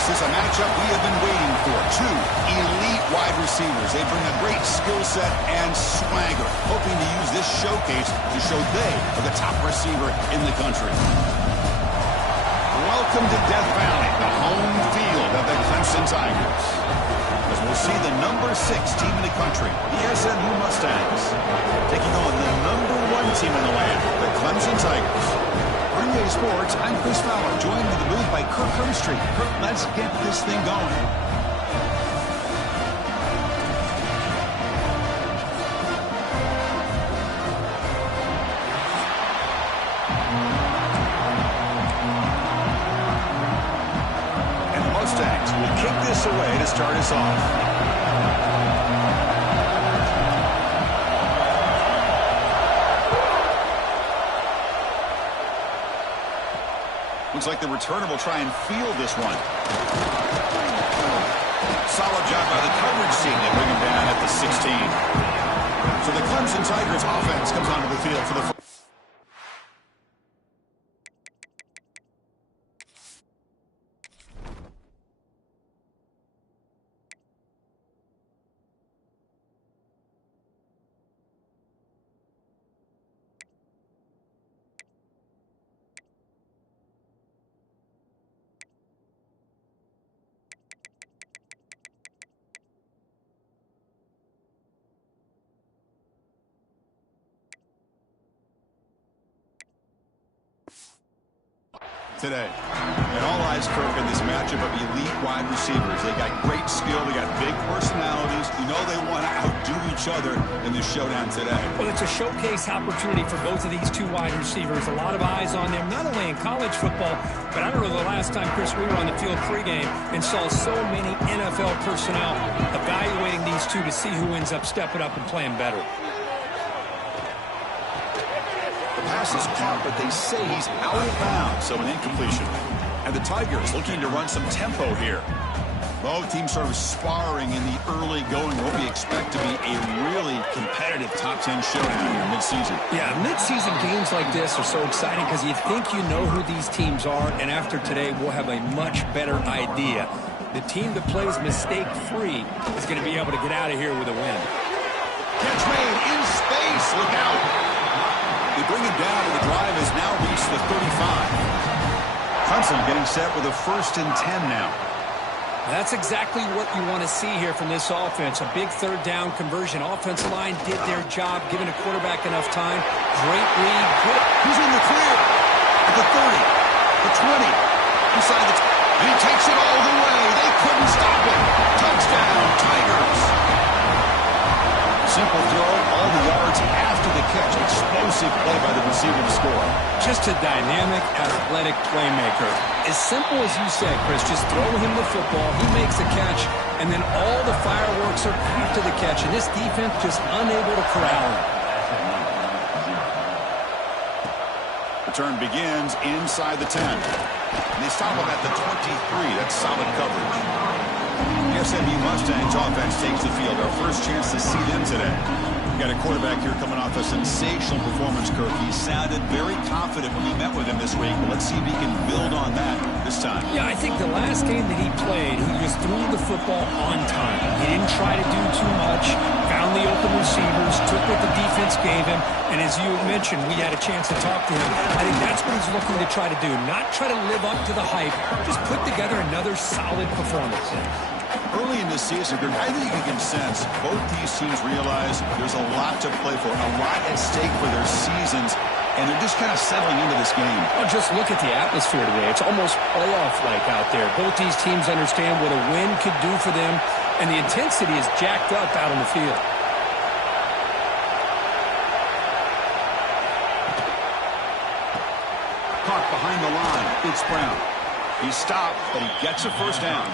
This is a matchup we have been waiting for. Two elite wide receivers. They bring a great skill set and swagger, hoping to use this showcase to show they are the top receiver in the country. Welcome to Death Valley, the home field of the Clemson Tigers. As we'll see the number 6 team in the country, the SMH Mustangs, taking on the number 1 team in the land, the Clemson Tigers. For EA Sports, I'm Chris Fowler, joined in the booth by Kirk Hermstreet. Kirk, let's get this thing going. And the Mustangs will kick this away to start us off. Looks like the returner will try and field this one. Solid job by the coverage team. They bring him down at the 16. So the Clemson Tigers offense comes onto the field for the today. And all eyes, Kirk, in this matchup of elite wide receivers. They got great skill. They got big personalities. You know they want to outdo each other in this showdown today. Well, it's a showcase opportunity for both of these two wide receivers. A lot of eyes on them, not only in college football, but I don't know the last time, Chris, we were on the field pregame and saw so many NFL personnel evaluating these two to see who ends up stepping up and playing better. Pass is caught, but they say he's out of bounds, so an incompletion. And the Tigers looking to run some tempo here. Both teams sort of sparring in the early going. What we expect to be a really competitive top 10 showdown here mid-season. Yeah, mid-season games like this are so exciting because you think you know who these teams are, and after today, we'll have a much better idea. The team that plays mistake-free is going to be able to get out of here with a win. Catch made in space. Look out. They bring him down, and the drive has now reached the 35. Clemson getting set with a 1st and 10 now. That's exactly what you want to see here from this offense. A big 3rd down conversion. Offensive line did their job, giving the quarterback enough time. Great read. Good. He's in the clear. At the 30, the 20, inside the... And he takes it all the way. They couldn't stop it. Touchdown, Tigers. Simple throw, all the yards after the catch. Explosive play by the receiver to score. Just a dynamic, athletic playmaker. As simple as you said, Chris, just throw him the football, he makes the catch, and then all the fireworks are after the catch, and this defense just unable to corral him. Return begins inside the 10. And they stop him at the 23. That's solid coverage. The SMH Mustangs offense takes the field. Our first chance to see them today. We've got a quarterback here coming off a sensational performance, Kirk. He sounded very confident when we met with him this week. Let's see if he can build on that this time. Yeah, I think the last game that he played, he just threw the football on time. He didn't try to do too much, found the open receivers, took what the defense gave him, and as you mentioned, we had a chance to talk to him. I think that's what he's looking to try to do, not try to live up to the hype, just put together another solid performance. Early in this season, I think you can sense both these teams realize there's a lot to play for, a lot at stake for their seasons, and they're just kind of settling into this game. Well, just look at the atmosphere today. It's almost playoff-like out there. Both these teams understand what a win could do for them, and the intensity is jacked up out on the field. Caught behind the line. It's Brown. He stopped, but he gets a 1st down.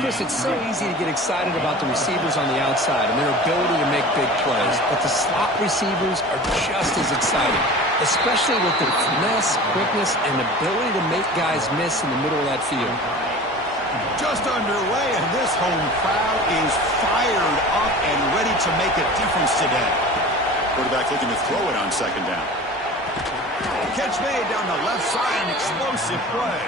Chris, it's so easy to get excited about the receivers on the outside and their ability to make big plays, but the slot receivers are just as exciting, especially with their finesse, quickness, and ability to make guys miss in the middle of that field. Just underway, and this home crowd is fired up and ready to make a difference today. Quarterback looking to throw it on 2nd down. catch made down the left side, an explosive play.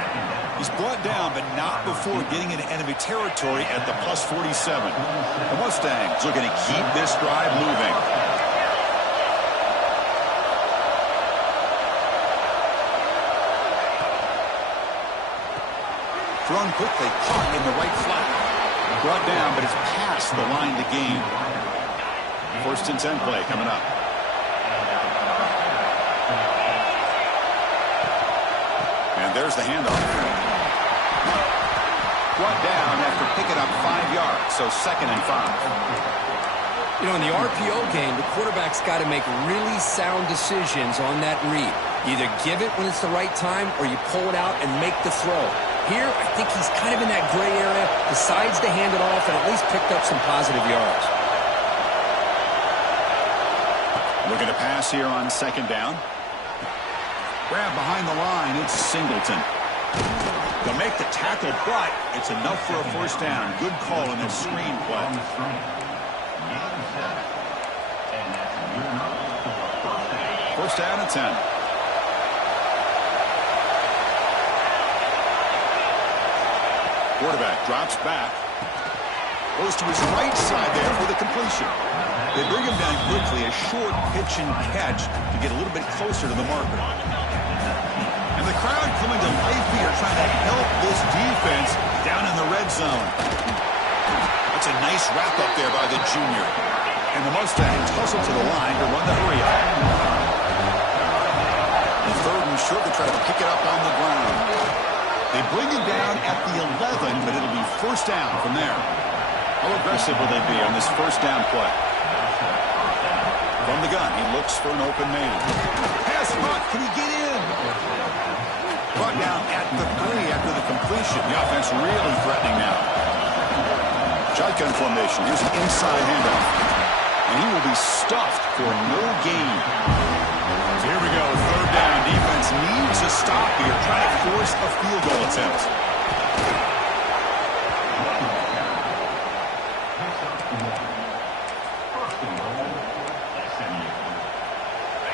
He's brought down, but not before getting into enemy territory at the plus 47. The Mustangs looking to keep this drive moving. Thrown quickly, caught in the right flat. Brought down, but it's past the line to gain. 1st and 10 play coming up. And there's the handoff. Brought down after picking up 5 yards, so 2nd and 5. You know, in the RPO game, the quarterback's got to make really sound decisions on that read. Either give it when it's the right time or you pull it out and make the throw. Here, I think he's kind of in that gray area, decides to hand it off and at least picked up some positive yards. Looking to pass here on 2nd down. Grab behind the line, it's Singleton. They'll make the tackle, but it's enough for a 1st down. Good call on this screen play. 1st down and 10. Quarterback drops back. Goes to his right side there for the completion. They bring him down quickly, a short pitch and catch to get a little bit closer to the marker. And the crowd coming to life here, trying to help this defense down in the red zone. That's a nice wrap up there by the junior. And the Mustangs hustle to the line to run the hurry up. The 3rd and short, they try to pick it up on the ground. They bring him down at the 11, but it'll be 1st down from there. How aggressive will they be on this 1st down play? From the gun, he looks for an open man. Pass caught, can he get in? Brought down at the 3 after the completion. The offense really threatening now. Shotgun formation, here's an inside handoff. And he will be stuffed for no gain. So here we go, 3rd down. Defense needs a stop here, trying to force a field goal attempt.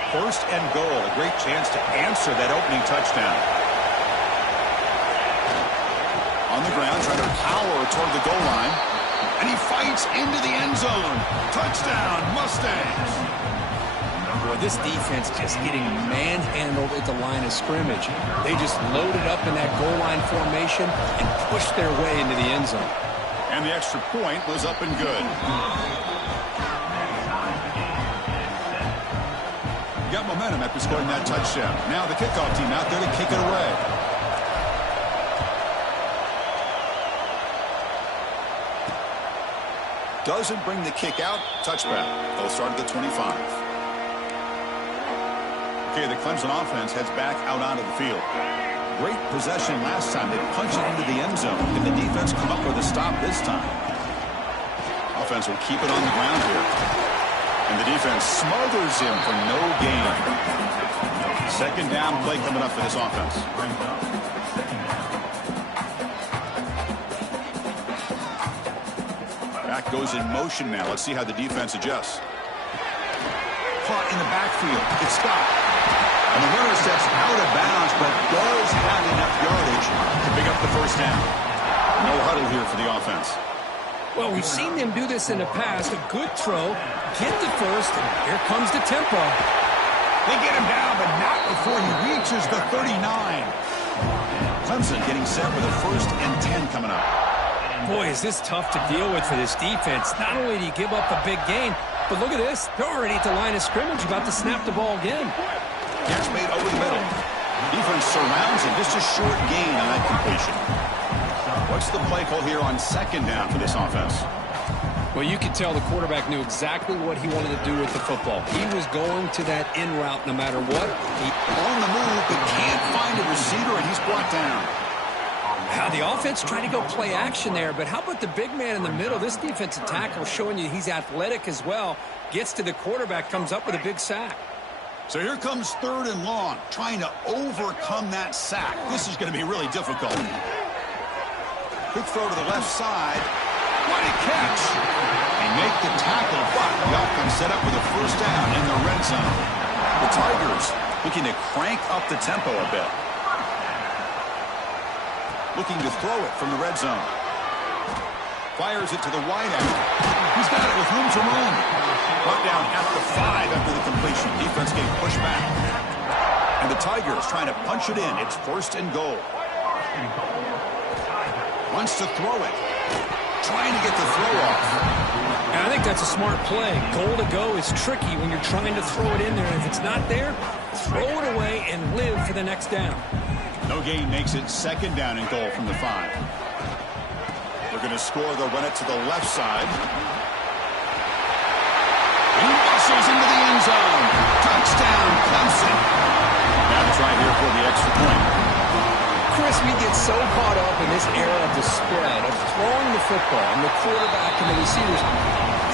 First and goal, a great chance to answer that opening touchdown. On the ground, trying to power toward the goal line. And he fights into the end zone. Touchdown, Mustangs. Boy, this defense just getting manhandled at the line of scrimmage. They just loaded up in that goal line formation and pushed their way into the end zone. And the extra point was up and good. Got momentum after scoring that touchdown. Now the kickoff team out there to kick it away. Doesn't bring the kick out. Touchback. They'll start at the 25. Okay, the Clemson offense heads back out onto the field. Great possession last time. They punched it into the end zone. Can the defense come up with a stop this time? Offense will keep it on the ground here. And the defense smothers him for no gain. 2nd down play coming up for this offense. Back goes in motion now. Let's see how the defense adjusts. Caught in the backfield. It's stopped. And the runner steps out of bounds, but does have enough yardage to pick up the 1st down. No huddle here for the offense. Well, we've seen them do this in the past. A good throw, get the 1st, and here comes the tempo. They get him down, but not before he reaches the 39. Clemson getting set with a 1st and 10 coming up. Boy, is this tough to deal with for this defense. Not only do you give up a big gain, but look at this. They're already at the line of scrimmage, about to snap the ball again. Catch made over the middle. Defense surrounds him. Just a short gain on that completion. What's the play call here on 2nd down for this offense? Well, you could tell the quarterback knew exactly what he wanted to do with the football. He was going to that in route no matter what. He on the move, but can't find a receiver, and he's brought down. Now, the offense tried to go play action there, but how about the big man in the middle? This defensive tackle showing you he's athletic as well. Gets to the quarterback, comes up with a big sack. So here comes 3rd and long, trying to overcome that sack. This is going to be really difficult. Quick throw to the left side. What a catch. They make the tackle, but the offense set up with a 1st down in the red zone. The Tigers Looking to crank up the tempo a bit. Looking to throw it from the red zone. Fires it to the wideout. He's got it with room to run. Brought down at the 5 after the completion. Defense getting pushed back. And the Tigers trying to punch it in. It's 1st and goal. Wants to throw it. Trying to get the throw off. And I think that's a smart play. Goal to go is tricky when you're trying to throw it in there. If it's not there, throw it away and live for the next down. No gain makes it 2nd down and goal from the 5. They're going to score. They'll run it to the left side. He muscles into the end zone. Touchdown, Clemson. Now to try here for the extra point. Chris, we get so caught up in this era of the spread, of throwing the football, and the quarterback and the receivers.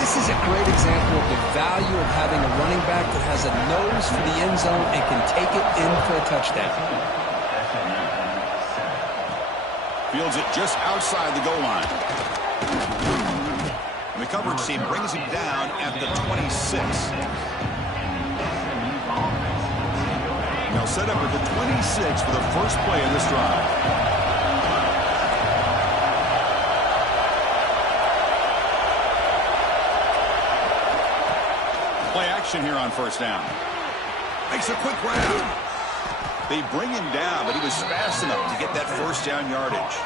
This is a great example of the value of having a running back that has a nose for the end zone and can take it in for a touchdown. Fields it just outside the goal line. And the coverage team brings him down at the 26. They'll set up at the 26 for the first play of this drive. Play action here on 1st down. Makes a quick grab. They bring him down, but he was fast enough to get that 1st down yardage.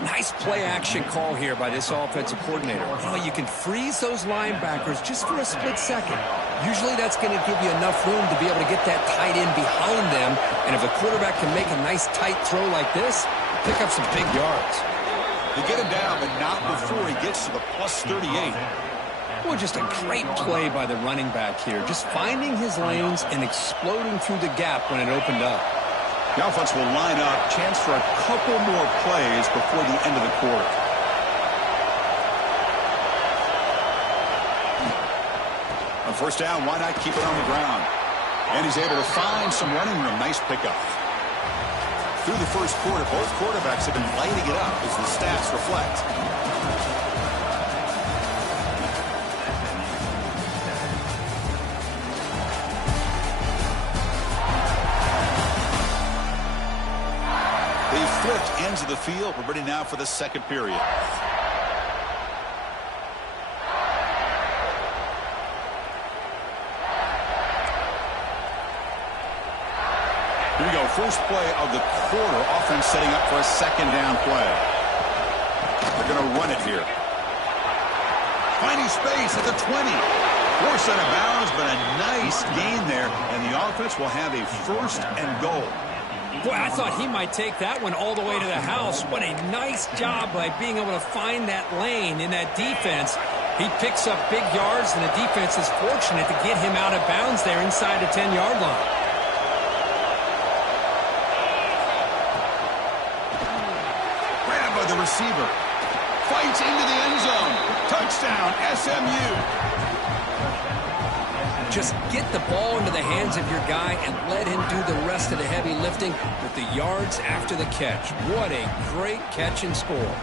Nice play action call here by this offensive coordinator. Oh, you can freeze those linebackers just for a split second. Usually that's going to give you enough room to be able to get that tight end behind them. And if a quarterback can make a nice tight throw like this, pick up some big yards. They get him down, but not before he gets to the plus 38. Well, just a great play by the running back here. Just finding his lanes and exploding through the gap when it opened up. The offense will line up. Chance for a couple more plays before the end of the quarter. On 1st down, why not keep it on the ground? And he's able to find some running room. Nice pickup. Through the 1st quarter, both quarterbacks have been lighting it up as the stats reflect. They flipped ends of the field. We're ready now for the 2nd period. Here we go. First play of the quarter. Offense setting up for a 2nd down play. They're going to run it here. Finding space at the 20. Forced out of bounds, but a nice gain there. And the offense will have a 1st and goal. Boy, I thought he might take that one all the way to the house. What a nice job by being able to find that lane in that defense. He picks up big yards, and the defense is fortunate to get him out of bounds there inside the 10-yard line. Grabbed by the receiver. Fights into the end zone. Touchdown, SMU. Just get the ball into the hands of your guy and let him do the rest of the heavy lifting with the yards after the catch. What a great catch and score.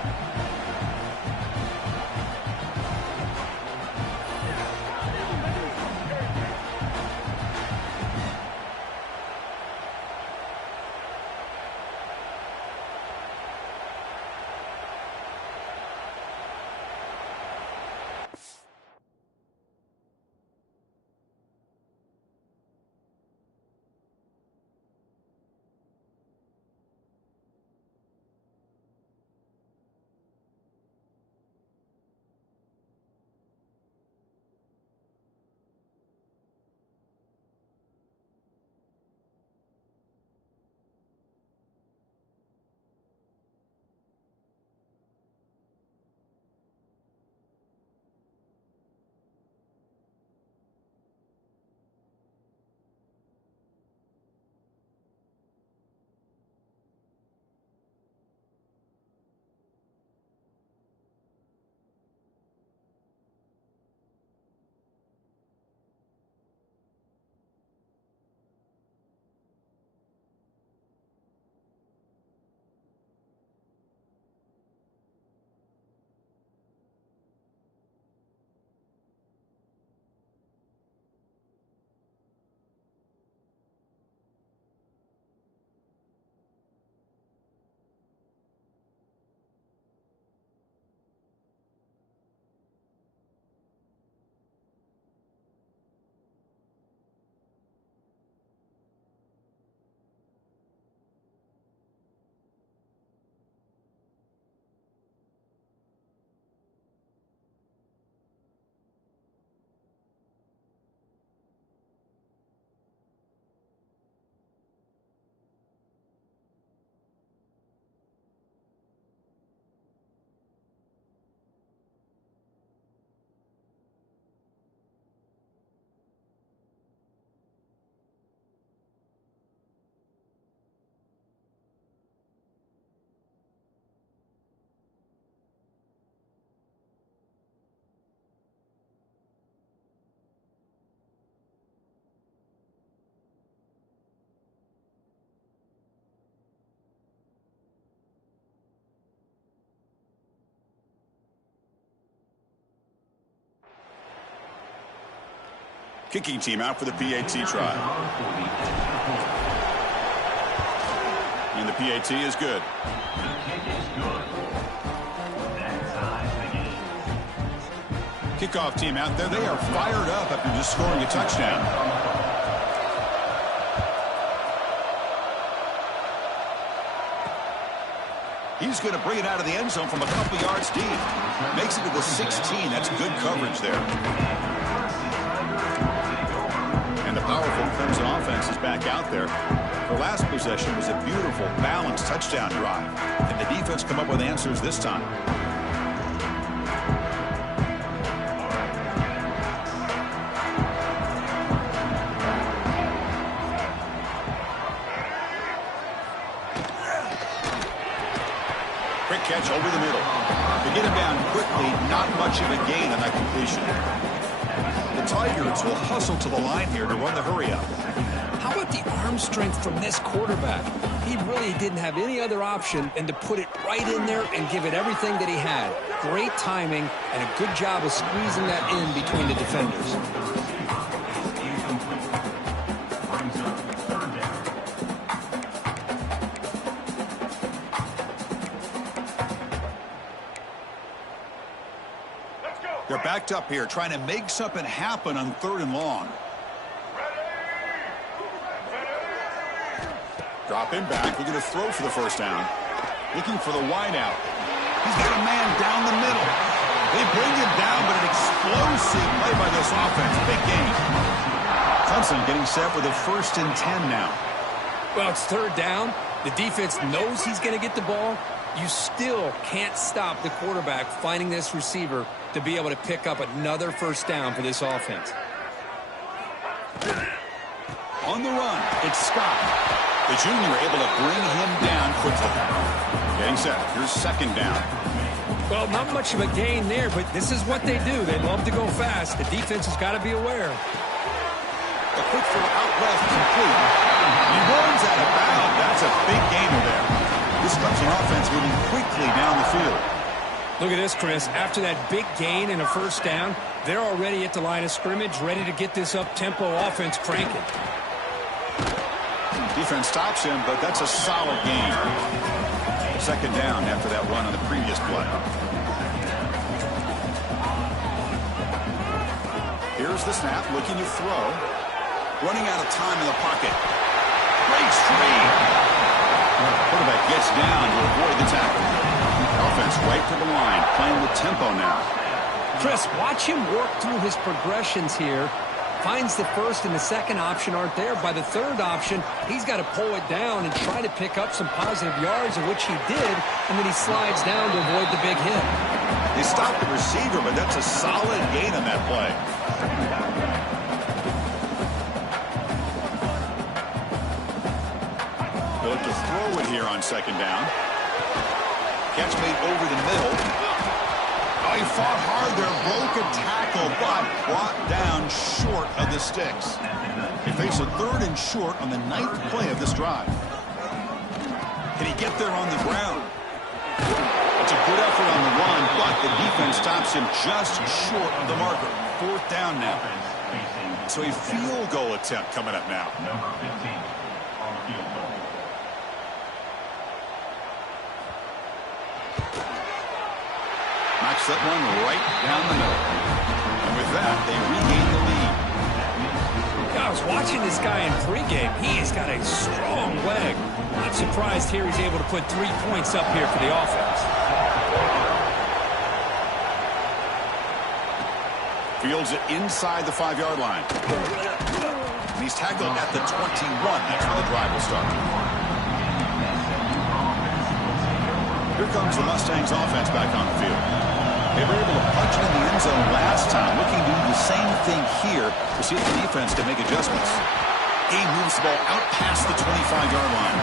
Kicking team out for the PAT try. And the PAT is good. Kickoff team out there. They are fired up after just scoring a touchdown. He's going to bring it out of the end zone from a couple yards deep. Makes it to the 16. That's good coverage there. And the powerful Clemson offense is back out there. The last possession was a beautiful, balanced touchdown drive. And the defense come up with answers this time. Quick catch over the middle. To get him down quickly, not much of a gain on that completion. The Tigers will hustle to the line here to run the hurry up. How about the arm strength from this quarterback? He really didn't have any other option than to put it right in there and give it everything that he had. Great timing and a good job of squeezing that in between the defenders. They're backed up here, trying to make something happen on 3rd and long. Drop him back. Looking to throw for the first down. Looking for the wide out. He's got a man down the middle. They bring him down, but an explosive play by this offense. Big game. Clemson getting set with a 1st and 10 now. Well, it's 3rd down. The defense knows he's going to get the ball. You still can't stop the quarterback finding this receiver to be able to pick up another 1st down for this offense. On the run, it's Scott. The junior able to bring him down quickly. Getting set. Here's 2nd down. Well, not much of a gain there, but this is what they do. They love to go fast. The defense has got to be aware. A quick throw out left, complete. He runs out of bounds. That's a big gainer there. This Clemson offense moving quickly down the field. Look at this, Chris. After that big gain and a 1st down, they're already at the line of scrimmage, ready to get this up-tempo offense cranking. Defense stops him, but that's a solid gain. 2nd down after that run on the previous play. Here's the snap, looking to throw. Running out of time in the pocket. Breaks free. Quarterback gets down to avoid the tackle. Offense right to the line, playing with tempo now. Chris, watch him work through his progressions here. Finds the 1st and the 2nd option aren't there. By the 3rd option, he's got to pull it down and try to pick up some positive yards, of which he did, and then he slides down to avoid the big hit. They stopped the receiver, but that's a solid gain on that play. They'll look to throw it here on 2nd down. Catch made over the middle. Oh, he fought hard there, broke a tackle, but brought down short of the sticks. They face a 3rd and short on the 9th play of this drive. Can he get there on the ground? It's a good effort on the run, but the defense stops him just short of the marker. 4th down now. So a field goal attempt coming up now. Number 15 on the field goal. Knocks that one right down the middle. And with that, they regain the lead. I was watching this guy in pregame. He has got a strong leg. Not surprised here he's able to put 3 points up here for the offense. Fields it inside the 5-yard line. And he's tackled at the 21. That's where the drive will start. Here comes the Mustangs offense back on the field. They were able to punch it in the end zone last time, looking to do the same thing here to see if the defense can make adjustments. He moves the ball out past the 25-yard line.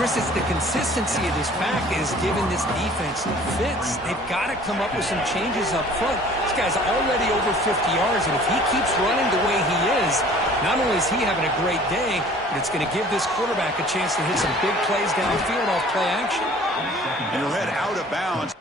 Chris, it's the consistency of this pack is giving this defense fits. They've got to come up with some changes up front. This guy's already over 50 yards, and if he keeps running the way he is, not only is he having a great day, but it's going to give this quarterback a chance to hit some big plays downfield off play action. And he'll head out of bounds.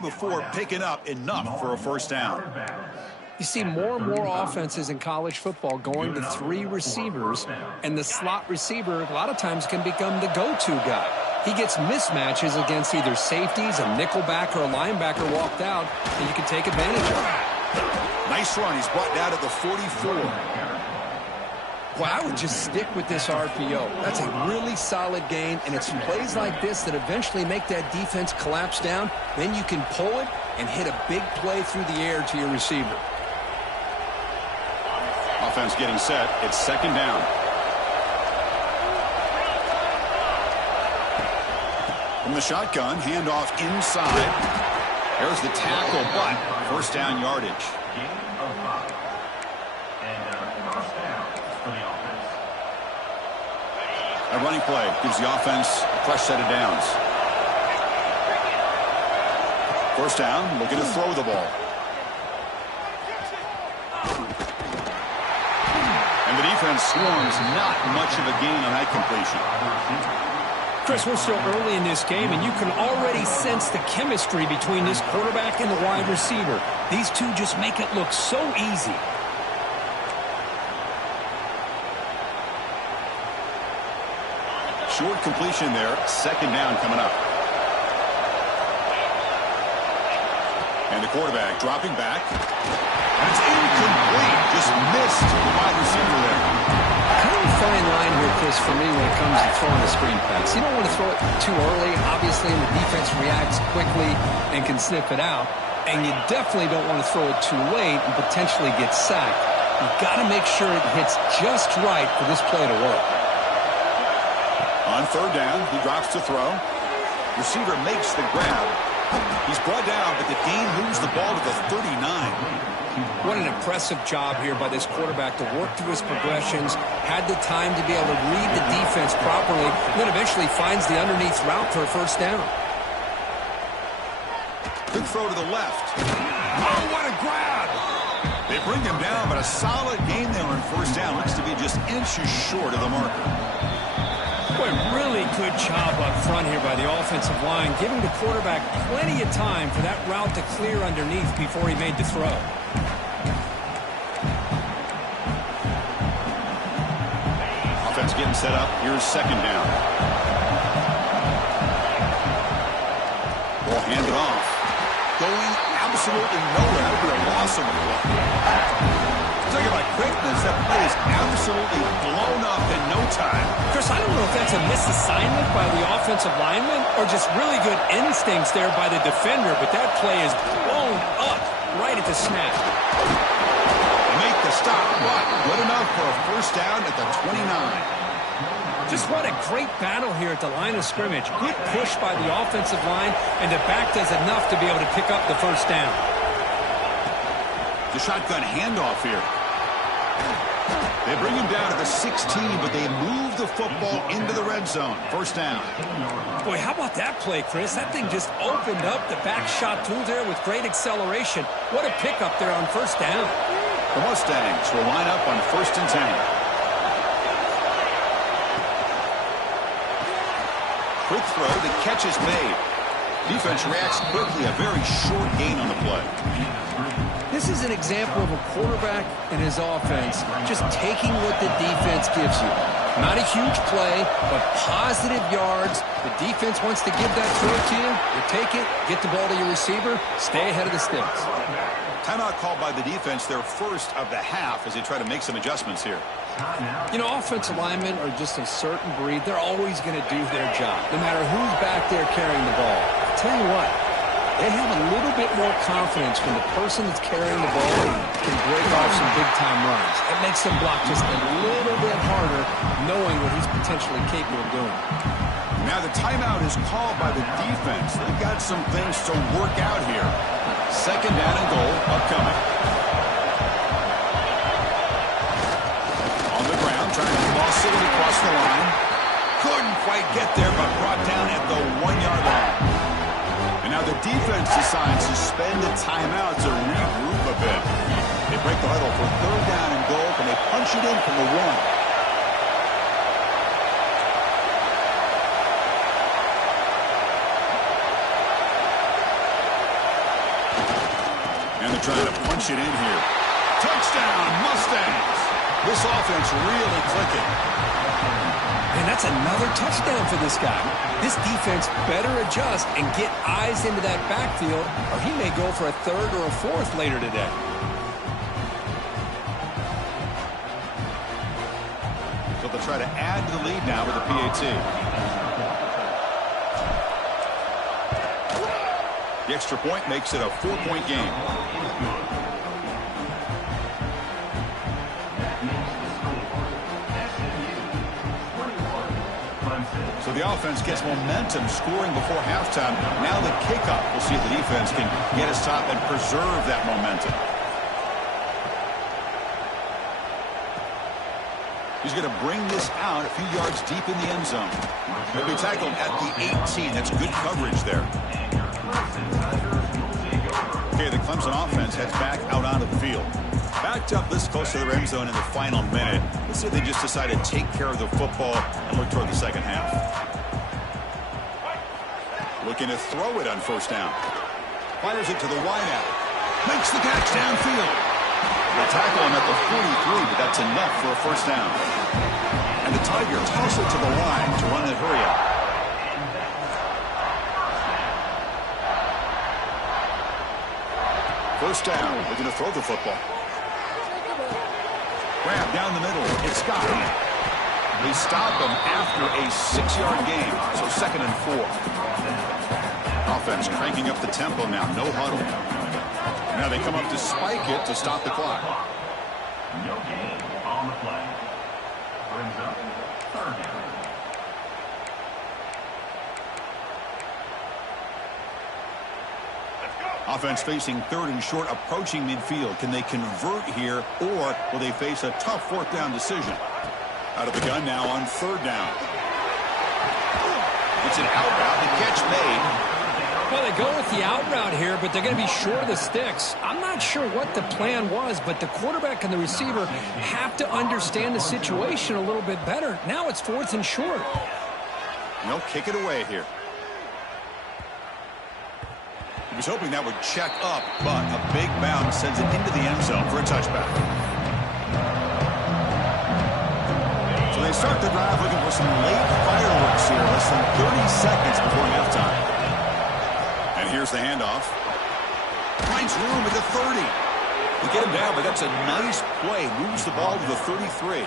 but before picking up enough for a first down. You see more and more offenses in college football going to 3 receivers, and the slot receiver a lot of times can become the go-to guy. He gets mismatches against either safeties, a nickelback, or a linebacker walked out, and you can take advantage of it. Nice run. He's brought down at the 44. Well, I would just stick with this RPO. That's a really solid game, and it's plays like this that eventually make that defense collapse down. Then you can pull it and hit a big play through the air to your receiver. Offense getting set. It's second down. From the shotgun, handoff inside. There's the tackle, but first down yardage. A running play gives the offense a fresh set of downs. First down, looking to throw the ball. And the defense swarms, not much of a gain on that completion. Chris, we're still early in this game, and you can already sense the chemistry between this quarterback and the wide receiver. These two just make it look so easy. Short completion there. Second down coming up. And the quarterback dropping back. And it's incomplete. Just missed the wide receiver there. Kind of a fine line here, Chris, for me when it comes to throwing a screen pass. You don't want to throw it too early, obviously, and the defense reacts quickly and can sniff it out. And you definitely don't want to throw it too late and potentially get sacked. You've got to make sure it hits just right for this play to work. On third down, he drops to throw. Receiver makes the grab. He's brought down, but the gain moves the ball to the 39. What an impressive job here by this quarterback to work through his progressions, had the time to be able to read the defense properly, and then eventually finds the underneath route for a first down. Good throw to the left. Oh, what a grab! They bring him down, but a solid gain there on first down. Looks to be just inches short of the marker. Boy, really good job up front here by the offensive line, giving the quarterback plenty of time for that route to clear underneath before he made the throw. Offense getting set up. Here's second down. Ball handed off. Going absolutely nowhere. That would be a loss of the ball. Talking about quickness, that play is absolutely blown up in no time. Chris, I don't know if that's a misassignment by the offensive lineman or just really good instincts there by the defender, but that play is blown up right at the snap. Make the stop, but good enough for a first down at the 29. Just what a great battle here at the line of scrimmage. Good push by the offensive line, and the back does enough to be able to pick up the first down. The shotgun handoff here. They bring him down to the 16, but they move the football into the red zone. First down. Boy, how about that play, Chris? That thing just opened up. The back shot through there with great acceleration. What a pickup there on first down. The Mustangs will line up on first and 10. Quick throw. The catch is made. Defense reacts quickly. A very short gain on the play. This is an example of a quarterback and his offense just taking what the defense gives you. Not a huge play, but positive yards. The defense wants to give that throw to you. You take it, get the ball to your receiver, stay ahead of the sticks. Timeout called by the defense, their first of the half, as they try to make some adjustments here. You know, offensive linemen are just a certain breed. They're always going to do their job, no matter who's back there carrying the ball. I'll tell you what. They have a little bit more confidence when the person that's carrying the ball can break off some big-time runs. It makes them block just a little bit harder, knowing what he's potentially capable of doing. Now the timeout is called by the defense. They've got some things to work out here. Second down and goal upcoming. On the ground, trying to muscle it across the line. Couldn't quite get there, but brought down at the 1-yard line. And now the defense decides to spend a timeout to regroup a bit. They break the huddle for third down and goal, and they punch it in from the 1. And they're trying to punch it in here. Touchdown, Mustangs. This offense really clicking. And that's another touchdown for this guy. This defense better adjust and get eyes into that backfield, or he may go for a third or a fourth later today. So they'll try to add to the lead now with a PAT. The extra point makes it a 4-point game. So the offense gets momentum scoring before halftime. Now the kickoff. We'll see if the defense can get a stop and preserve that momentum. He's going to bring this out a few yards deep in the end zone. He'll be tackled at the 18. That's good coverage there. Okay, the Clemson offense heads back out onto the field. Backed up this close to their end zone in the final minute. Let's see if they just decide to take care of the football and look toward the second half. Looking to throw it on first down. Fires it to the wideout. Makes the catch downfield. They'll tackle him at the 43, but that's enough for a first down. And the Tigers toss it to the line to run the hurry-up. First down, looking to throw the football. Grab down the middle, it's Scott. They stop him after a 6-yard gain, so 2nd and 4. Offense cranking up the tempo now, no huddle. Now they come up to spike it to stop the clock. No gain on the play. Brings up 3rd down. Offense facing 3rd and short, approaching midfield. Can they convert here, or will they face a tough 4th down decision? Out of the gun now on 3rd down. It's an out route. The catch made. Well, they go with the out route here, but they're going to be short of the sticks. I'm not sure what the plan was, but the quarterback and the receiver have to understand the situation a little bit better. Now it's 4th and short. No, kick it away here. He was hoping that would check up, but a big bounce sends it into the end zone for a touchback. So they start the drive looking for some late fireworks here, less than 30 seconds before halftime. And here's the handoff. Finds room at the 30. They get him down, but that's a nice play. Moves the ball to the 33.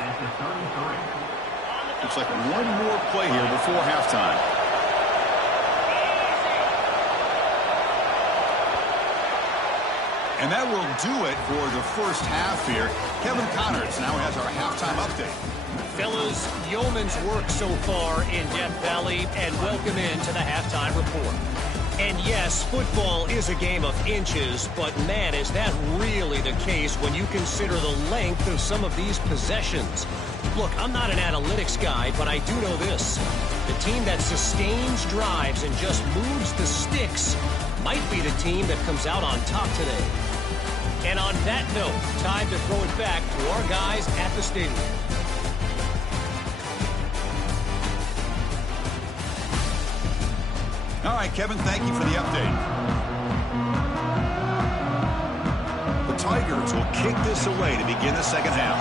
Looks like one more play here before halftime. And that will do it for the first half here. Kevin Connors now has our halftime update. Fellas, yeoman's work so far in Death Valley, and welcome into the halftime report. And yes, football is a game of inches, but man, is that really the case when you consider the length of some of these possessions. Look, I'm not an analytics guy, but I do know this. The team that sustains drives and just moves the sticks might be the team that comes out on top today. And on that note, time to throw it back to our guys at the stadium. All right, Kevin, thank you for the update. The Tigers will kick this away to begin the second half.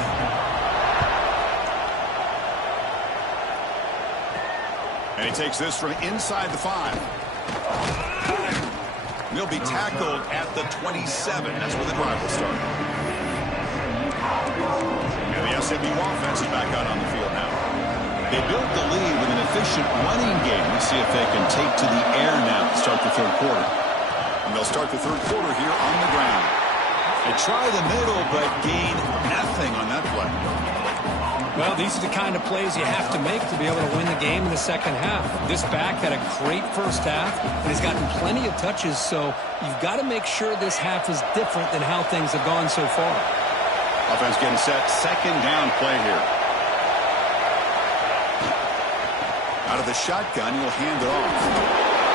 And he takes this from inside the 5. He'll be tackled at the 27. That's where the drive will start. And the SMH offense is back out on the field now. They built the lead with an efficient running game. Let's see if they can take to the air now to start the 3rd quarter. And they'll start the 3rd quarter here on the ground. They try the middle, but gain nothing on that play. Well, these are the kind of plays you have to make to be able to win the game in the second half. This back had a great first half, and has gotten plenty of touches, so you've got to make sure this half is different than how things have gone so far. Offense getting set. 2nd down play here. Out of the shotgun, he'll hand it off.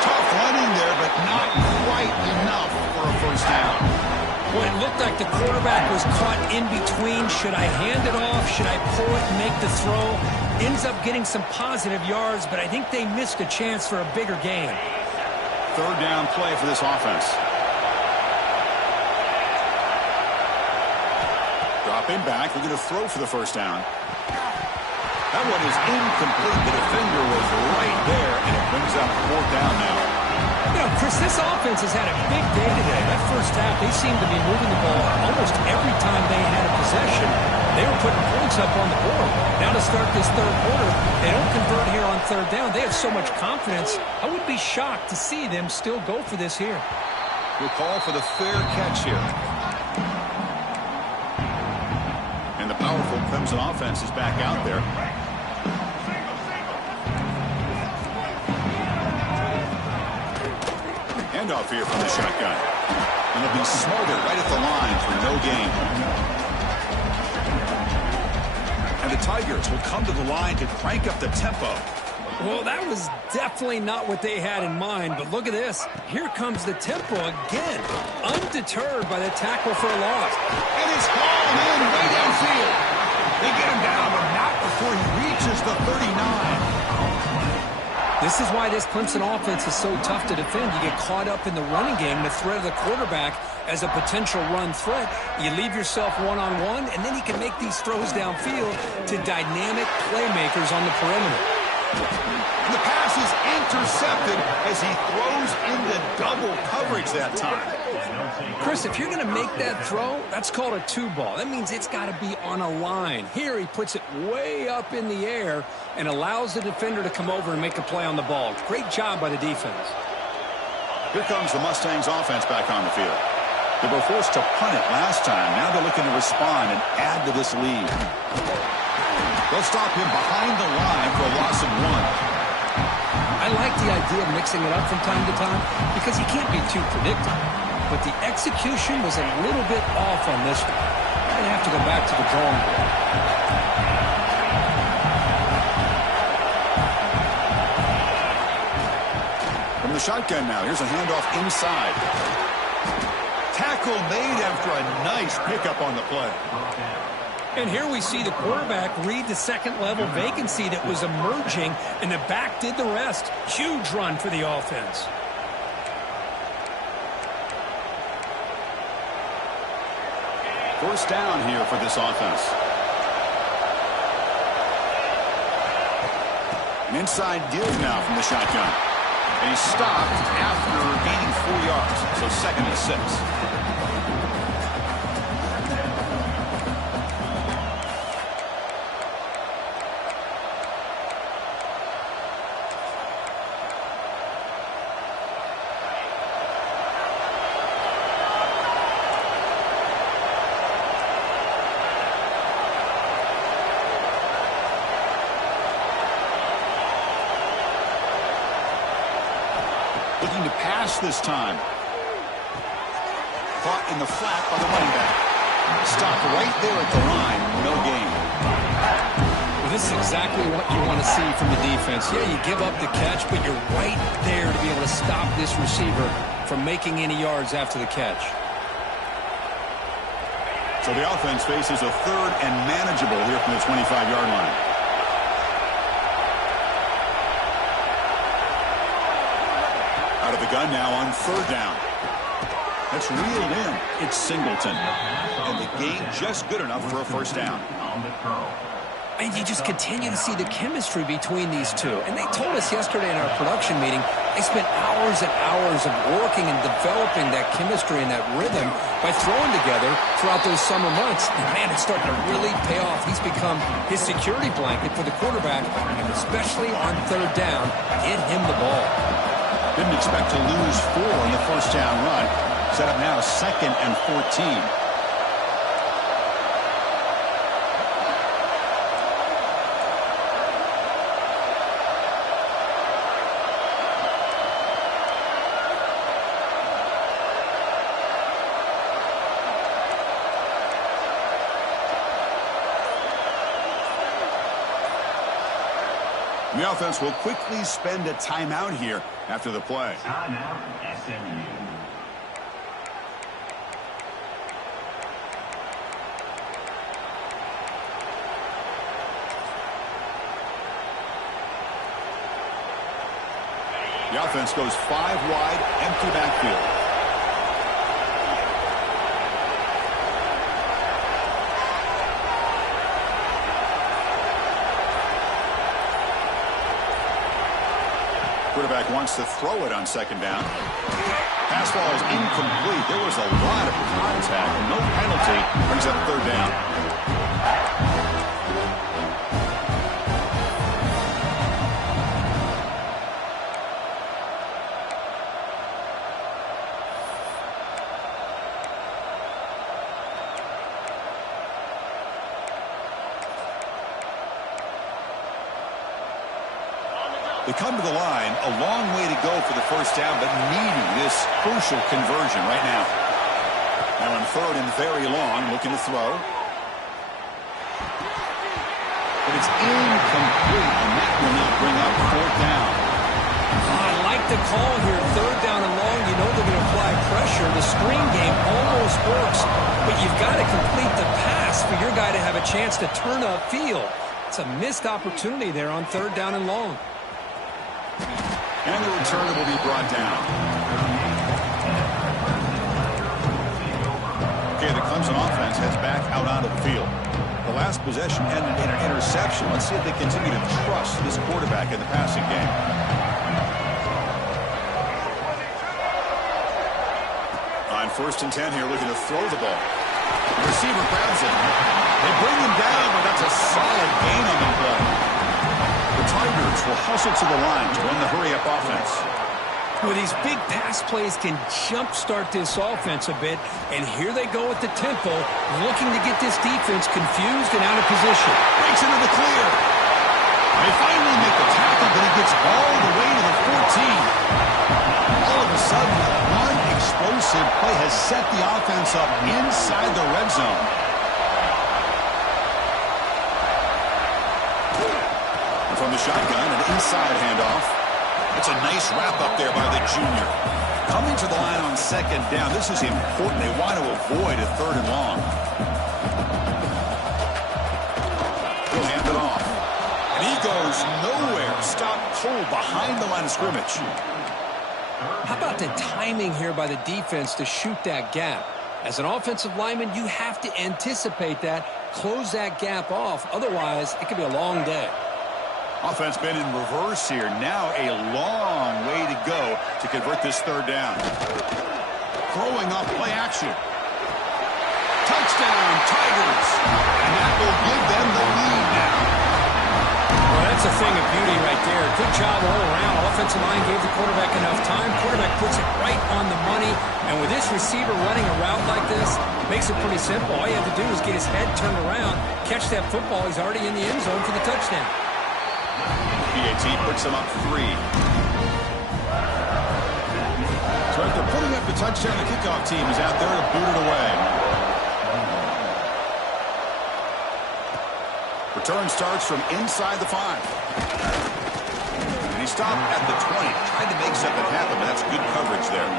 Tough running there, but not quite enough for a first down. Well, it looked like the quarterback was caught in between. Should I hand it off? Should I pull it and make the throw? Ends up getting some positive yards, but I think they missed a chance for a bigger gain. 3rd down play for this offense. Dropping back, they're going to throw for the first down. That one is incomplete. The defender was right there, and it brings up 4th down now. You know, Chris, this offense has had a big day today. That first half, they seemed to be moving the ball almost every time they had a possession. They were putting points up on the board. Now to start this third quarter, they don't convert here on 3rd down. They have so much confidence. I would be shocked to see them still go for this here. We'll call for the fair catch here. And the powerful Clemson offense is back out there. Handoff here from the shotgun. And it'll be smothered right at the line for no gain. And the Tigers will come to the line to crank up the tempo. Well, that was definitely not what they had in mind, but look at this. Here comes the tempo again, undeterred by the tackle for a loss. And it's hauled in way downfield. They get him down, but not before he reaches the 39. This is why this Clemson offense is so tough to defend. You get caught up in the running game, the threat of the quarterback as a potential run threat. You leave yourself one-on-one, and then you can make these throws downfield to dynamic playmakers on the perimeter. The pass is intercepted as he throws into double coverage that time. Chris, if you're going to make that throw, that's called a 2-ball. That means it's got to be on a line. Here he puts it way up in the air and allows the defender to come over and make a play on the ball. Great job by the defense. Here comes the Mustangs offense back on the field. They were forced to punt it last time. Now they're looking to respond and add to this lead. They'll stop him behind the line for a loss of 1. I like the idea of mixing it up from time to time because you can't be too predictable. But the execution was a little bit off on this one. You're going to have to go back to the drawing board. From the shotgun now, here's a handoff inside. Tackle made after a nice pickup on the play. And here we see the quarterback read the second-level vacancy that was emerging, and the back did the rest. Huge run for the offense. First down here for this offense. An inside give now from the shotgun. And he's stopped after gaining 4 yards, so 2nd and 6. Looking to pass this time. Caught in the flat by the running back. Stopped right there at the line. No gain. Well, this is exactly what you want to see from the defense. Yeah, you give up the catch, but you're right there to be able to stop this receiver from making any yards after the catch. So the offense faces a 3rd and manageable here from the 25-yard line. Out of the gun now on 3rd down. That's reeled in. It's Singleton. And the gain just good enough for a first down. And you just continue to see the chemistry between these two. And they told us yesterday in our production meeting, they spent hours and hours of working and developing that chemistry and that rhythm by throwing together throughout those summer months. And man, it's starting to really pay off. He's become his security blanket for the quarterback, and especially on 3rd down, get him the ball. Didn't expect to lose 4 on the first down run. Set up now 2nd and 14. The offense will quickly spend a timeout here after the play. Timeout, SMU. The offense goes 5 wide, empty backfield. quarterback wants to throw it on second down. Pass ball is incomplete. There was a lot of contact. No penalty. Brings up third down. They come to the line, a long way to go for the first down, but needing this crucial conversion right now. Now on third and very long, looking to throw. But it's incomplete, and that will not bring up fourth down. I like the call here, third down and long. You know they're going to apply pressure. The screen game almost works, but you've got to complete the pass for your guy to have a chance to turn upfield. It's a missed opportunity there on third down and long. And the returner will be brought down. Okay, the Clemson offense heads back out onto the field. The last possession ended in an interception. Let's see if they continue to trust this quarterback in the passing game. On 1st and 10 here, looking to throw the ball. The receiver grabs it. They bring him down, but that's a solid gain on the play. The Tigers will hustle to the line to run the hurry-up offense. Well, these big pass plays can jumpstart this offense a bit, and here they go at the tempo, looking to get this defense confused and out of position. Breaks into the clear. They finally make the tackle, but he gets all the way to the 14. All of a sudden, one explosive play has set the offense up inside the red zone. From the shotgun, an inside handoff. It's a nice wrap up there by the junior. Coming to the line on second down. This is important. They want to avoid a third and long. He'll hand it off. And he goes nowhere. Stopped cold behind the line of scrimmage. How about the timing here by the defense to shoot that gap? As an offensive lineman, you have to anticipate that, close that gap off. Otherwise, it could be a long day. Offense been in reverse here. Now a long way to go to convert this third down. Throwing off play action. Touchdown, Tigers. And that will give them the lead now. Well, that's a thing of beauty right there. Good job all around. Offensive line gave the quarterback enough time. Quarterback puts it right on the money. And with this receiver running a route like this, makes it pretty simple. All you have to do is get his head turned around, catch that football. He's already in the end zone for the touchdown. PAT puts them up 3. So after putting up the touchdown, the kickoff team is out there to boot it away. Return starts from inside the 5. And he stopped at the 20. Tried to make something happen, but that's good coverage there.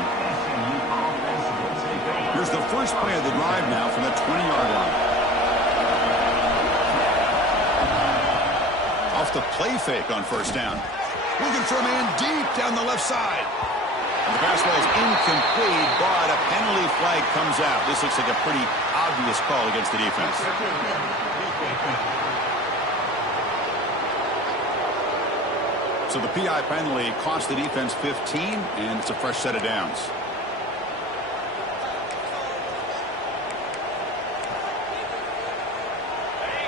Here's the first play of the drive now from the 20-yard line. Off the play fake on first down. Looking for a man deep down the left side. And the pass ball is incomplete, but a penalty flag comes out. This looks like a pretty obvious call against the defense. So the PI penalty cost the defense 15, and it's a fresh set of downs.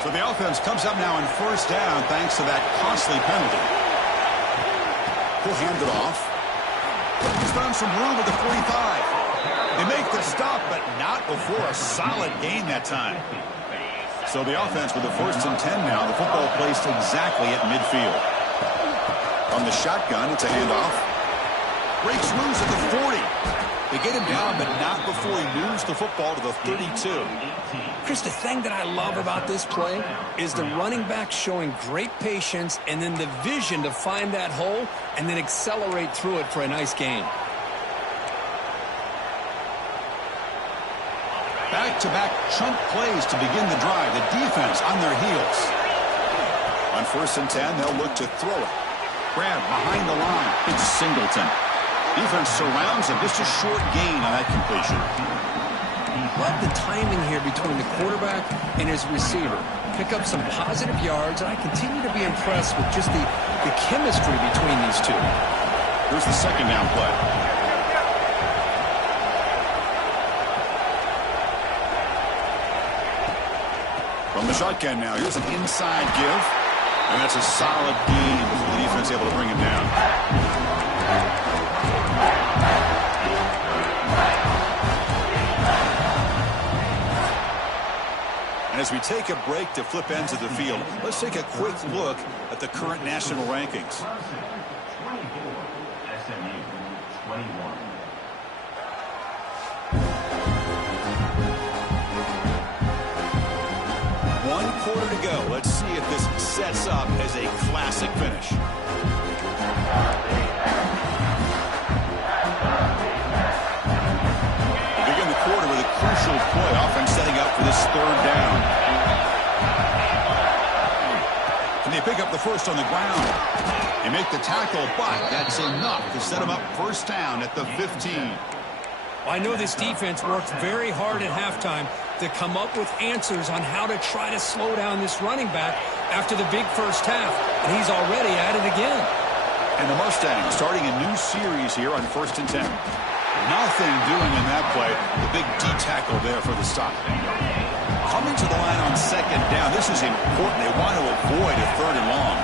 So the offense comes up now in first down thanks to that costly penalty. He'll hand it off. He's found some room at the 45. They make the stop, but not before a solid gain that time. So the offense with the 1st and 10 now. The football placed exactly at midfield. On the shotgun, it's a handoff. Breaks loose at the 40. They get him down, but not before he moves the football to the 32. Chris, the thing that I love about this play is the running back showing great patience and then the vision to find that hole and then accelerate through it for a nice gain. Back-to-back chunk plays to begin the drive. The defense on their heels. On 1st and 10, they'll look to throw it. Grab behind the line. It's Singleton. Defense surrounds him. Just a short gain on that completion. Love the timing here between the quarterback and his receiver. Pick up some positive yards, and I continue to be impressed with just the chemistry between these two. Here's the second down play. From the shotgun now, here's an inside give. And that's a solid gain with the defense able to bring him down. And as we take a break to flip ends of the field, let's take a quick look at the current national rankings. 24, SMU 21. One quarter to go. Let's see if this sets up as a classic finish. We begin the quarter with a crucial play. Offense setting up for this third down. And they pick up the first on the ground. They make the tackle, but that's enough to set them up first down at the 15. I know this defense worked very hard at halftime to come up with answers on how to try to slow down this running back after the big first half, and he's already at it again. And the Mustangs starting a new series here on 1st and 10. Nothing doing in that play. The big D tackle there for the stop. Coming to the line on second down. This is important. They want to avoid a third and long.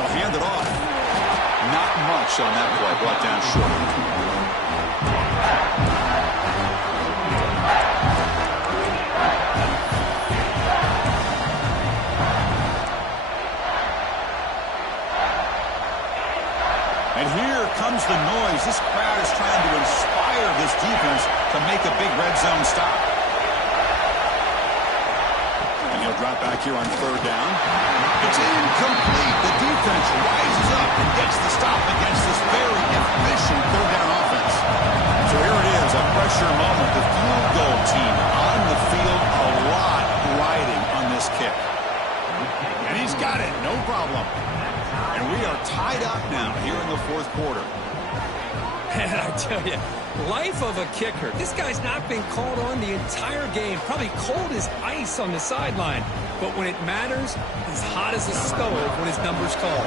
They'll hand it off. Not much on that play. Brought down short. And here comes the noise. This crowd is trying to inspire this defense to make a big red zone stop. And he'll drop back here on third down. It's incomplete. The defense rises up and gets the stop against this very efficient third down offense. So here it is, a pressure moment. The field goal team on the field, a lot riding on this kick. And he's got it, no problem. And we are tied up now here in the fourth quarter. And I tell you, life of a kicker. This guy's not been called on the entire game. Probably cold as ice on the sideline. But when it matters, he's hot as a stove when his number's called.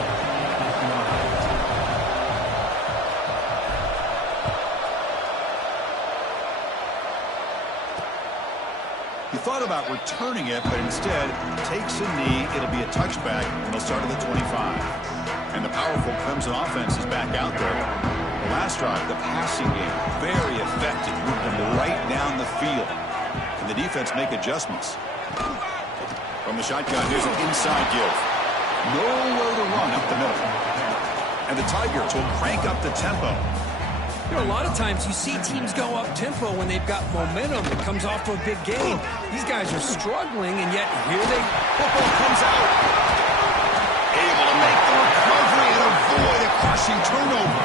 He thought about returning it, but instead takes a knee. It'll be a touchback, and they'll start at the 25. And the powerful Clemson offense is back out there. The last drive, the passing game, very effective. Moved them right down the field. Can the defense make adjustments? From the shotgun, here's an inside give. Nowhere to run up the middle. And the Tigers will crank up the tempo. You know, a lot of times you see teams go up-tempo when they've got momentum that comes off of a big game. These guys are struggling, and yet here football comes out. Able to make the recovery and avoid a crushing turnover.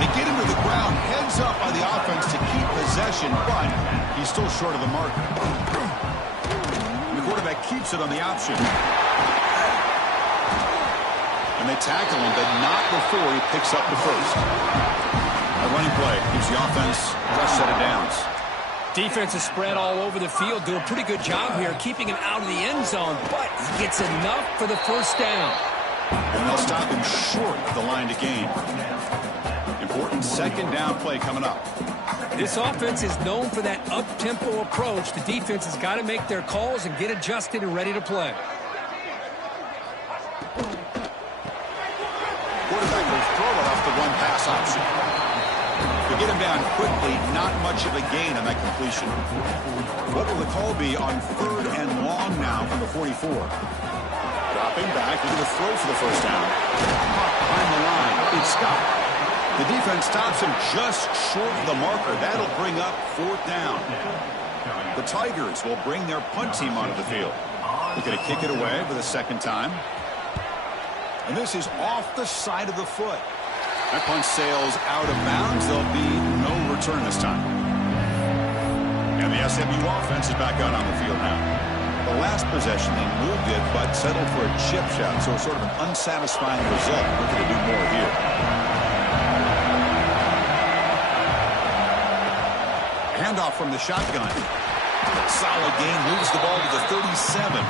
They get him to the ground, heads up by the offense to keep possession, but he's still short of the mark. And the quarterback keeps it on the option. And they tackle him, but not before he picks up the first. A running play gives the offense a fresh set of downs. Defense is spread all over the field. Do a pretty good job here keeping him out of the end zone, but he gets enough for the first down. And they'll stop him short of the line to gain. Important second down play coming up. This offense is known for that up-tempo approach. The defense has got to make their calls and get adjusted and ready to play. Quarterback will throw it off the one-pass option. To get him down quickly, not much of a gain on that completion. What will the call be on third and long now from the 44? Dropping back, he's going to throw for the first down. Caught behind the line. It's stopped. The defense stops him just short of the marker. That'll bring up fourth down. The Tigers will bring their punt team onto the field. They're going to kick it away for the second time. And this is off the side of the foot. That punt sails out of bounds. There'll be no return this time. And the SMU offense is back out on the field now. The last possession, they moved it, but settled for a chip shot. So sort of an unsatisfying result. Looking to do more here. Handoff from the shotgun. Solid gain, moves the ball to the 37.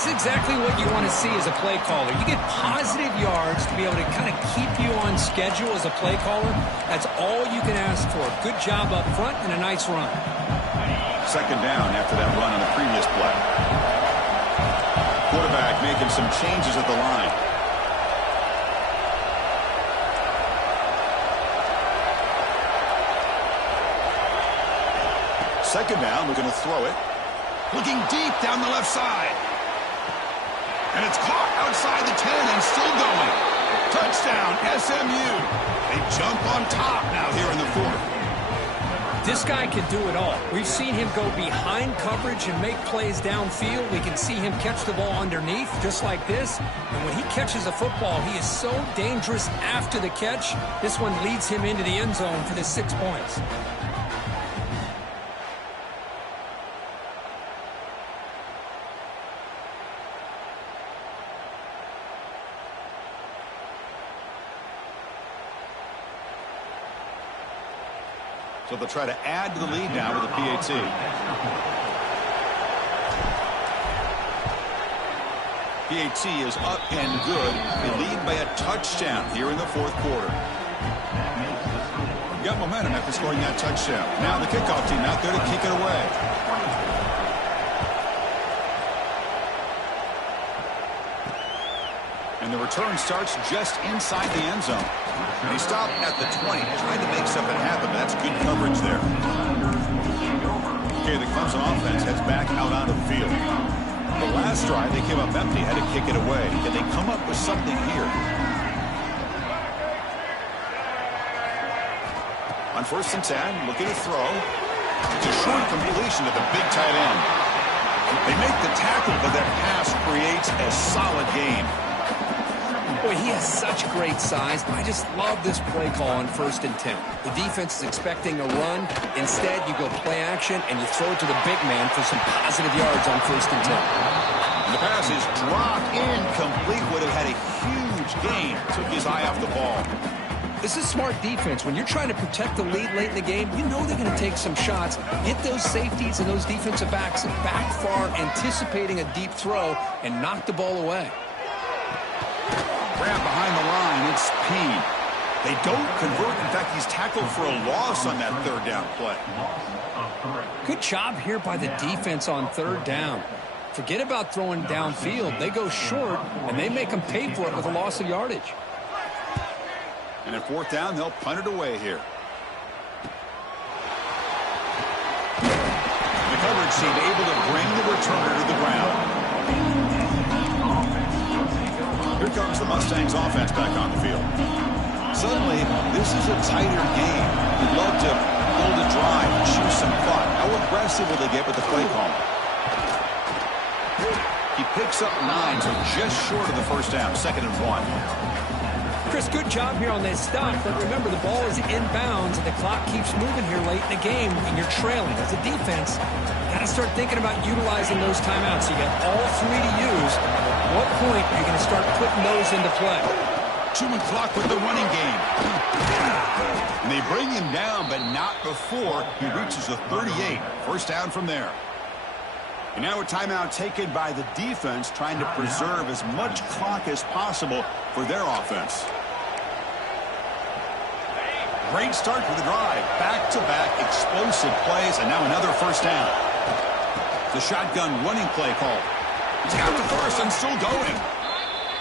That's exactly what you want to see as a play caller. You get positive yards to be able to kind of keep you on schedule as a play caller. That's all you can ask for. Good job up front and a nice run. Second down after that run on the previous play. Quarterback making some changes at the line. Second down, we're going to throw it. Looking deep down the left side. And it's caught outside the 10 and still going. Touchdown, SMU. They jump on top now here in the fourth. This guy can do it all. We've seen him go behind coverage and make plays downfield. We can see him catch the ball underneath just like this. And when he catches a football, he is so dangerous after the catch. This one leads him into the end zone for the 6 points. So they'll try to add to the lead now with a PAT. PAT is up and good. They lead by a touchdown here in the fourth quarter. Got momentum after scoring that touchdown. Now the kickoff team out there to kick it away. And the return starts just inside the end zone. And he stopped at the 20, trying to make something happen, but that's good coverage there. Okay, the Clemson offense heads back out onto the field. The last drive, they came up empty, had to kick it away. Can they come up with something here? On 1st and 10, looking to throw. It's a short completion to the big tight end. They make the tackle, but that pass creates a solid gain. Boy, he has such great size. I just love this play call on 1st and 10. The defense is expecting a run. Instead, you go play action, and you throw it to the big man for some positive yards on 1st and 10. And the pass is dropped incomplete. Would have had a huge gain. Took his eye off the ball. This is smart defense. When you're trying to protect the lead late in the game, you know they're going to take some shots. Get those safeties and those defensive backs back far, anticipating a deep throw, and knock the ball away. Grab behind the line, it's speed. They don't convert. In fact, he's tackled for a loss on that third down play. Good job here by the defense on 3rd down. Forget about throwing downfield. They go short, and they make them pay for it with a loss of yardage. And at 4th down, they'll punt it away here. The coverage team able to bring the returner to the ground. Here comes the Mustangs offense back on the field. Suddenly, this is a tighter game. You'd love to build a drive and choose some fun. How aggressive will they get with the play call? He picks up 9, so just short of the 1st down, 2nd and 1. Chris, good job here on this stop, but remember the ball is inbounds and the clock keeps moving here late in the game and you're trailing. As a defense, you got to start thinking about utilizing those timeouts. You got all 3 to use. At what point are you going to start putting those into play? 2 o'clock with the running game. And they bring him down, but not before he reaches the 38. 1st down from there. And now a timeout taken by the defense, trying to preserve as much clock as possible for their offense. Great start to the drive. Back-to-back explosive plays, and now another 1st down. The shotgun running play call. He's got the 1st and still going.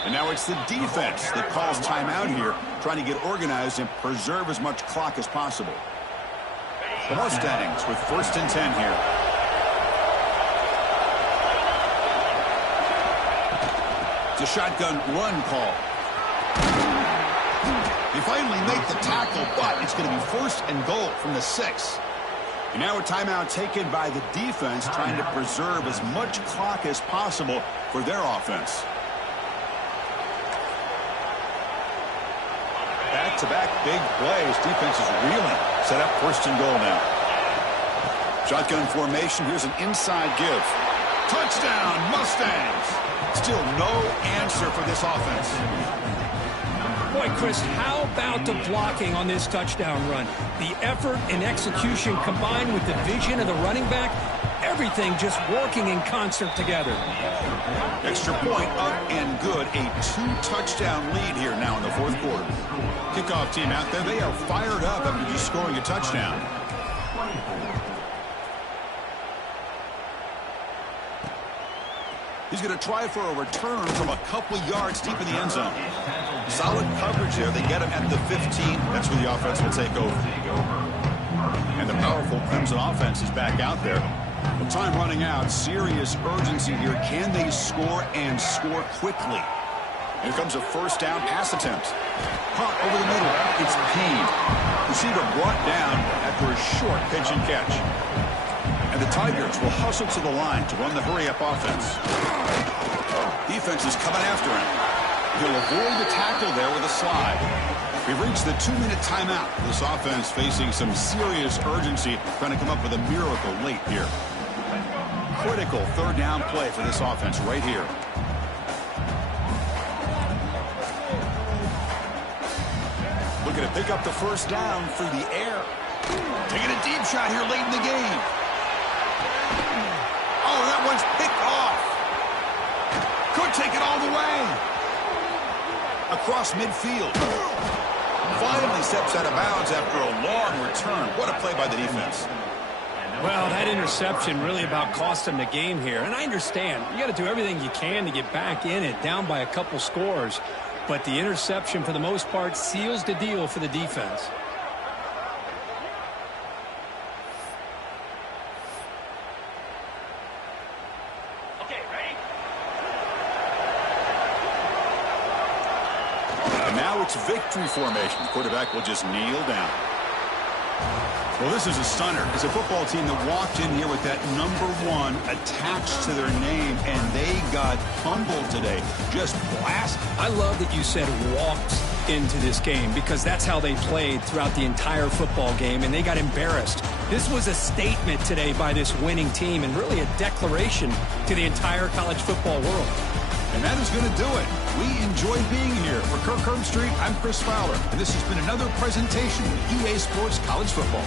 And now it's the defense that calls timeout here, trying to get organized and preserve as much clock as possible. The Mustangs with 1st and 10 here. It's a shotgun run call. They finally make the tackle, but it's going to be 1st and goal from the 6. And now a timeout taken by the defense, trying to preserve as much clock as possible for their offense. Back-to-back big plays. Defense is reeling. Set up 1st and goal now. Shotgun formation. Here's an inside give. Touchdown, Mustangs. Still no answer for this offense. Boy, Chris, how about the blocking on this touchdown run? The effort and execution combined with the vision of the running back, Everything just working in concert together. Extra point up and good. A 2-touchdown lead here now in the fourth quarter. Kickoff team out there. They are fired up after just scoring a touchdown. He's going to try for a return from a couple yards deep in the end zone. Solid coverage there. They get him at the 15. That's where the offense will take over. And the powerful Clemson offense is back out there. With time running out, serious urgency here. Can they score and score quickly? Here comes a first down pass attempt. Punt over the middle. It's Payne. Receiver brought down after a short pitch and catch. And the Tigers will hustle to the line to run the hurry-up offense. Defense is coming after him. He'll avoid the tackle there with a slide. We've reached the 2-minute timeout. This offense facing some serious urgency, trying to come up with a miracle late here. Critical third down play for this offense right here. Looking to pick up the first down through the air. Taking a deep shot here late in the game. Oh, that one's picked off. Could take it all the way. Across midfield. Finally steps out of bounds after a long return. What a play by the defense. Well, that interception really about cost them the game here. And I understand. You got to do everything you can to get back in it, down by a couple scores. But the interception, for the most part, seals the deal for the defense. Okay, ready? And now it's victory formation. The quarterback will just kneel down. Well, this is a stunner. It's a football team that walked in here with that number 1 attached to their name, and they got humbled today. Just blast. I love that you said walked into this game because that's how they played throughout the entire football game, and they got embarrassed. This was a statement today by this winning team and really a declaration to the entire college football world. And that is going to do it. We enjoyed being here. For Kirk Herbstreit, I'm Chris Fowler, and this has been another presentation of EA Sports College Football.